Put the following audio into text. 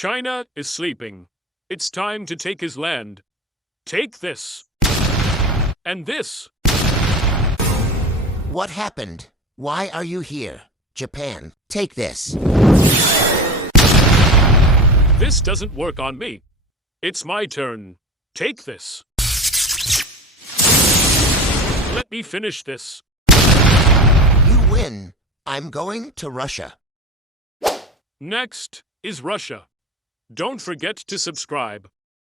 China is sleeping. It's time to take his land. Take this. And this. What happened? Why are you here? Japan, take this. This doesn't work on me. It's my turn. Take this. Let me finish this. You win. I'm going to Russia. Next is Russia. Don't forget to subscribe.